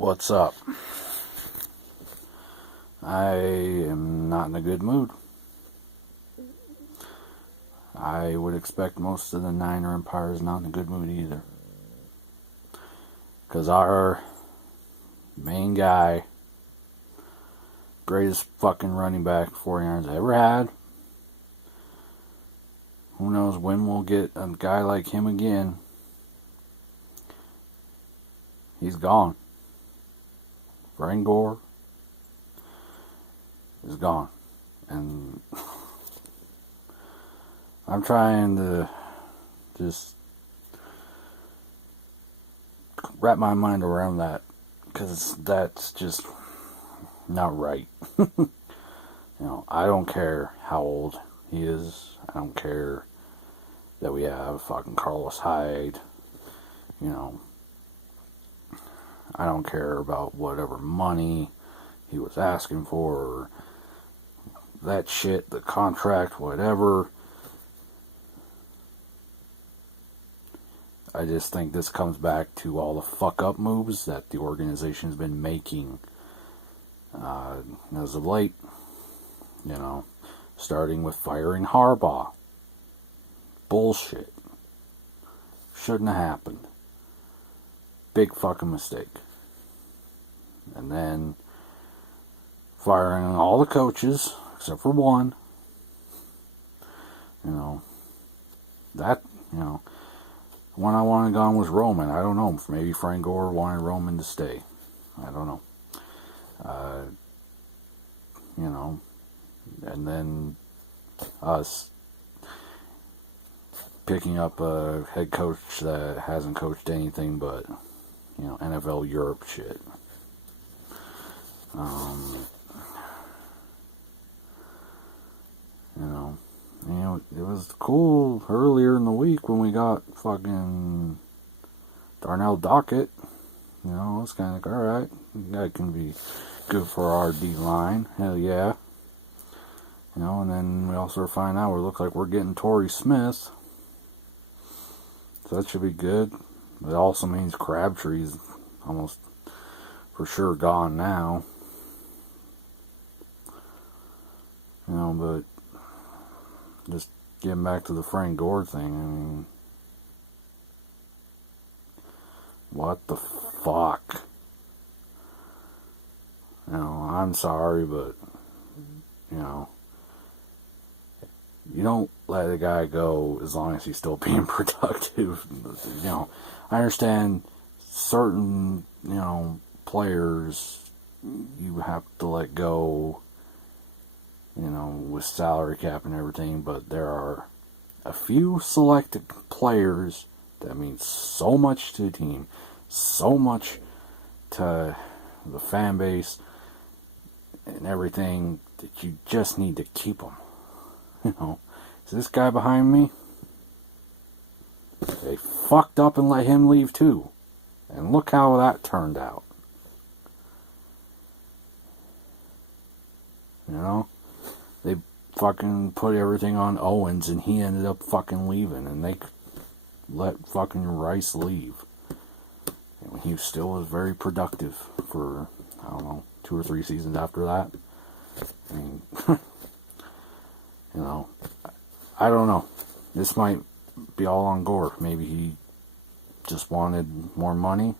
What's up? I am not in a good mood. I would expect most of the Niner Empire is not in a good mood either. Because our main guy, greatest fucking running back 49ers ever had, who knows when we'll get a guy like him again. He's gone. Frank Gore is gone. And I'm trying to just wrap my mind around that, because that's just not right. I don't care how old he is. I don't care that we have fucking Carlos Hyde. I don't care about whatever money he was asking for, or that shit, the contract, whatever. I just think this comes back to all the fuck up moves that the organization's been making as of late. Starting with firing Harbaugh. Bullshit. Shouldn't have happened. Big fucking mistake. And then firing all the coaches except for one. One I wanted gone was Roman. I don't know. Maybe Frank Gore wanted Roman to stay. I don't know. And then us picking up a head coach that hasn't coached anything but, NFL Europe shit. It was cool earlier in the week when we got fucking Darnell Dockett. It was kind of like, alright, that can be good for our D-line. Hell yeah. And then we also find out it looks like we're getting Torrey Smith. So that should be good. It also means Crabtree's almost for sure gone now. But just getting back to the Frank Gore thing, what the fuck? I'm sorry, but, you don't let a guy go as long as he's still being productive. I understand certain, players you have to let go, with salary cap and everything, but there are a few selected players that mean so much to the team, so much to the fan base and everything, that you just need to keep them. Is this guy behind me? They fucked up and let him leave too. And look how that turned out. They fucking put everything on Owens and he ended up fucking leaving, and they let fucking Rice leave. And he still was very productive for, 2 or 3 seasons after that. I don't know. This might be all on Gore. Maybe he just wanted more money.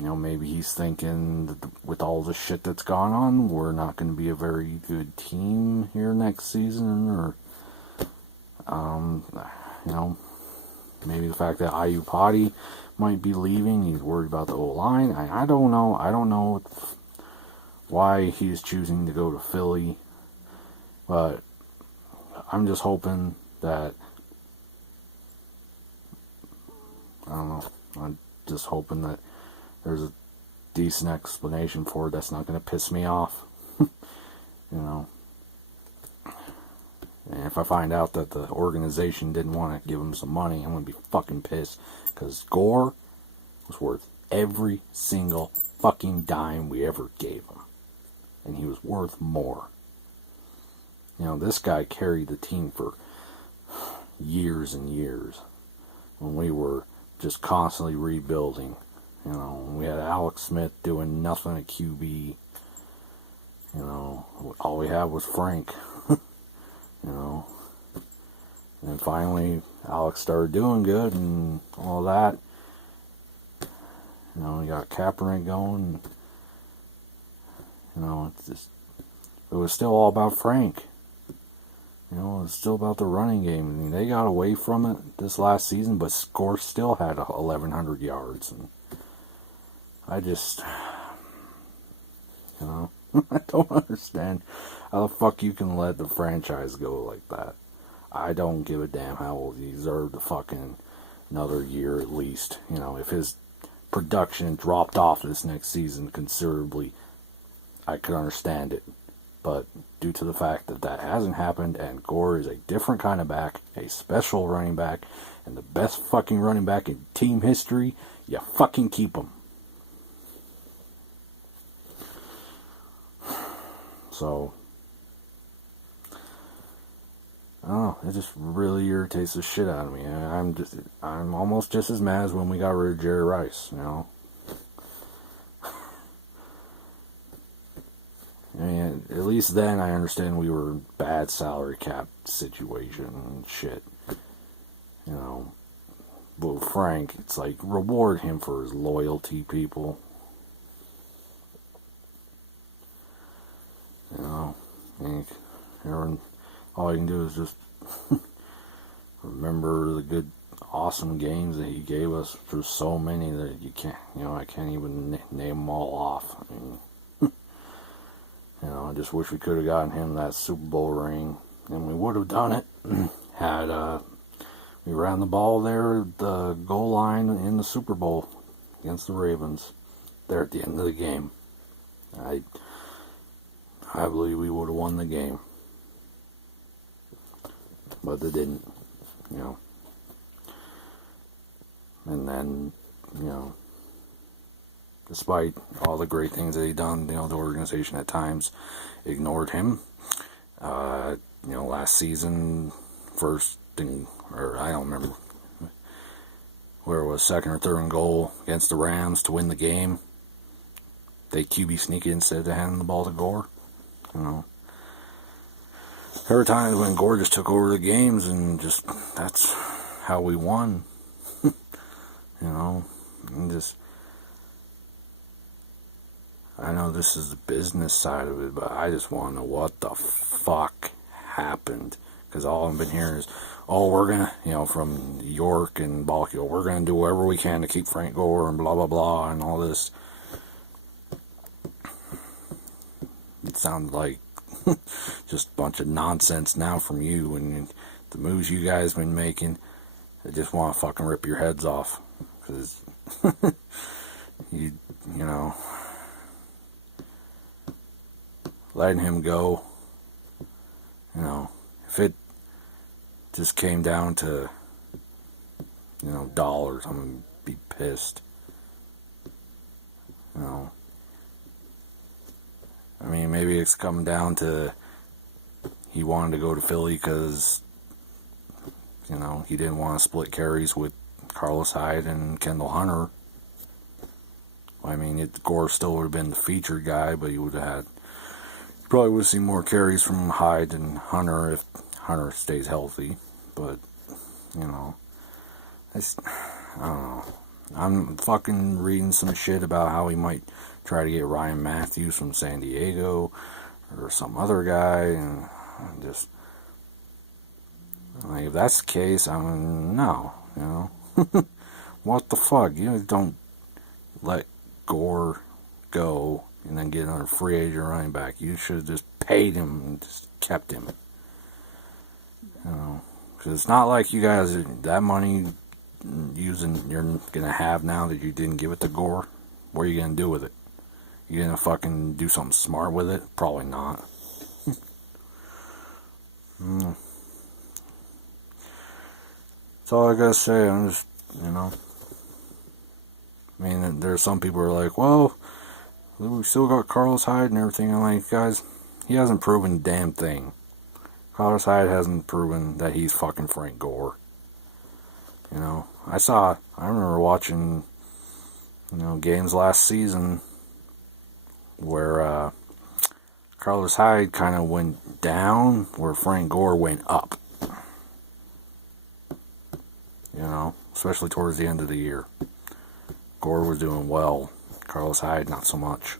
Maybe he's thinking that with all the shit that's gone on, we're not going to be a very good team here next season, or, maybe the fact that Ayu Potty might be leaving. He's worried about the O-line. I don't know. I don't know why he's choosing to go to Philly, but I'm just hoping that, I'm just hoping that there's a decent explanation for it that's not going to piss me off. And if I find out that the organization didn't want to give him some money, I'm going to be fucking pissed, because Gore was worth every single fucking dime we ever gave him. And he was worth more. This guy carried the team for years and years. When we were just constantly rebuilding. You know, we had Alex Smith doing nothing at QB. You know, all we had was Frank. You know, and then finally Alex started doing good and all that. You know, we got Kaepernick going. You know, it was still all about Frank. You know, it's still about the running game. I mean, they got away from it this last season, but Gore still had 1,100 yards. And I just, you know, I don't understand how the fuck you can let the franchise go like that. I don't give a damn how old he deserved the fucking another year at least. You know, if his production dropped off this next season considerably, I could understand it. But due to the fact that that hasn't happened, and Gore is a different kind of back, a special running back, and the best fucking running back in team history, you fucking keep him. So, I don't know, it just really irritates the shit out of me. I'm almost just as mad as when we got rid of Jerry Rice, you know. I mean, at least then I understand we were in bad salary cap situation and shit. You know, but with Frank, it's like, reward him for his loyalty, people. You know, I think all you can do is just remember the good, awesome games that he gave us. There's so many that you can't, you know, I can't even name them all off. I mean, you know, I just wish we could have gotten him that Super Bowl ring, and we would have done it had we ran the ball there at the goal line in the Super Bowl against the Ravens there at the end of the game. I believe we would have won the game, but they didn't, you know. And then, you know, despite all the great things that he done, you know, the organization at times ignored him. You know, last season, first thing, or I don't remember where it was, second or third and goal against the Rams to win the game. They QB sneak it instead of handing the ball to Gore. You know, there were times when Gore just took over the games, and just that's how we won. You know, and just. I know this is the business side of it, but I just want to know what the fuck happened. Because all I've been hearing is, oh, we're going to, you know, from York and Balkio, we're going to do whatever we can to keep Frank Gore and blah, blah, blah, and all this. It sounds like just a bunch of nonsense now from you, and the moves you guys been making. I just want to fucking rip your heads off. Because, you know, letting him go, you know, if it just came down to, you know, dollars, I'm going to be pissed. You know, I mean, maybe it's come down to he wanted to go to Philly because, you know, he didn't want to split carries with Carlos Hyde and Kendall Hunter. I mean, Gore still would have been the featured guy, but he would have had, probably would have seen more carries from Hyde and Hunter if Hunter stays healthy. But, you know, I don't know. I'm fucking reading some shit about how he might try to get Ryan Matthews from San Diego or some other guy, and I'm just like, if that's the case, I'm no, you know. What the fuck? You don't let Gore go and then get another free agent running back. You should have just paid him and just kept him. You know, because it's not like you guys, that money you're gonna have now that you didn't give it to Gore. What are you gonna do with it? You gonna fucking do something smart with it? Probably not. That's all I gotta say. I'm just, you know, I mean, there's some people who are like, well, we still got Carlos Hyde and everything. I'm like, guys, he hasn't proven a damn thing. Carlos Hyde hasn't proven that he's fucking Frank Gore. You know, I remember watching, games last season where Carlos Hyde kind of went down, where Frank Gore went up. Especially towards the end of the year. Gore was doing well. Carlos Hyde, not so much.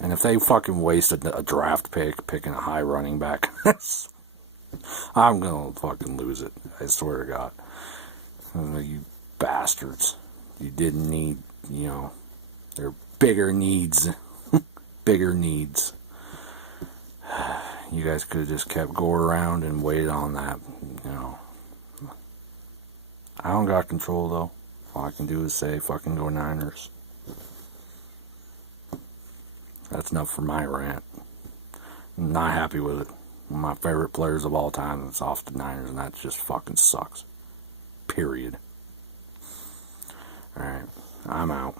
And if they fucking wasted a draft pick picking a high running back, I'm gonna fucking lose it. I swear to God. You bastards. You didn't need, there are bigger needs. Bigger needs. You guys could have just kept Gore around and waited on that, I don't got control, though. All I can do is say, fucking go Niners. That's enough for my rant. I'm not happy with it. One of my favorite players of all time is off the Niners, and that just fucking sucks. Period. Alright, I'm out.